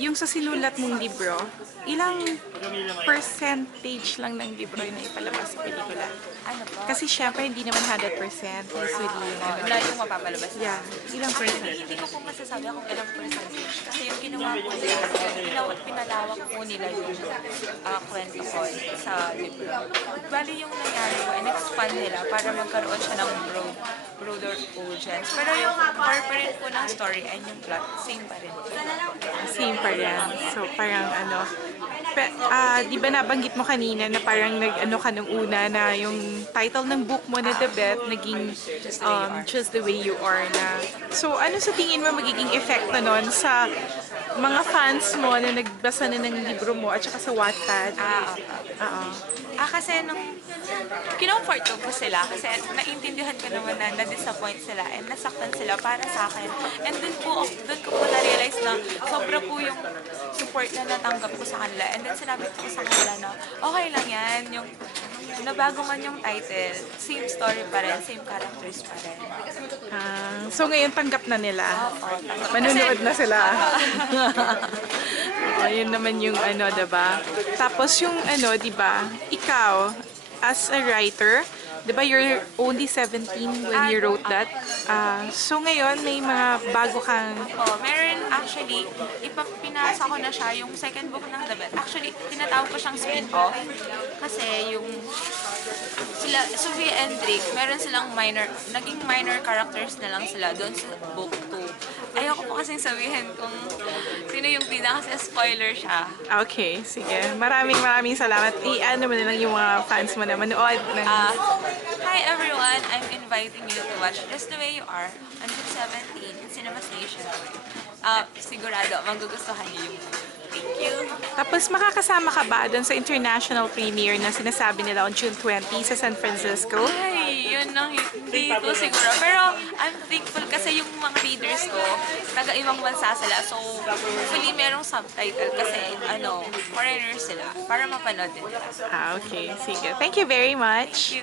Yung sa sinulat mong libro, ilang percentage lang ng libro yung naipalabas sa pelikula? Ano po? Kasi syempre hindi naman 100% usually yung ano. Na yung mapapalabas na. Yeah, ilang Actually, percent? hindi ko po masasabi kung ilang percentage. Kasi yung ginawa po nila, pinalawak po nila yung kwento ko sa libro. Bali yung nangyari po, in-expand nila para magkaroon siya ng broader audience. Pero yung core pa rin po ng story and yung plot, same pa rin po. Same pa rin. So parang ano, di ba nabanggit mo kanina na parang nag-ano ka nung una na yung title ng book mo na The Bet naging Just the Way You Are na. So ano sa tingin mo magiging effect na nun sa mga fans mo na nagbasa na ng libro mo at saka sa Wattpad? Oo. Kasi nung kinomfort ko sila kasi naintindihan ko naman na na-disappoint sila and nasaktan sila para sa akin. And dun ko po na-realize na sobra po yung support na natanggap ko sa kanila. And then sinabi ko sa kanila na okay lang yan, yung nabago man yung title, same story pa rin, same characters pa rin. So ngayon tanggap na nila? Oo, tanggap. Manunood na sila? Yun naman yung ano, diba? Tapos yung ano, diba, ikaw, as a writer, diba you're only 17 when you wrote that? So ngayon, may mga bago kang... Meron actually, pinasa ko na siya, yung second book ng The Bet. Actually, tinatawag ko siyang spin-off. Kasi yung sila, Sophie and Drake, meron silang naging minor characters na lang sila doon sa book 2. Ayoko po kasing sabihin kung sino yung bida kasi spoiler siya. Okay, sige. Maraming salamat. I-ano mo na lang yung mga fans mo na manood ng... Hi everyone! I'm inviting you to watch Just the Way You Are on June 17 in Cinema Station. Sigurado, magugustuhan niyo yung Thank you! Tapos makakasama ka ba doon sa international premiere na sinasabi nila on June 20 sa San Francisco? Ay, yun ang hindi ko siguro. Pero I'm thankful kasi yung mga readers ko, taga-ibang bansa sila. So, hopefully merong subtitle kasi foreigners sila para mapanood din. Okay. Sige. Thank you very much.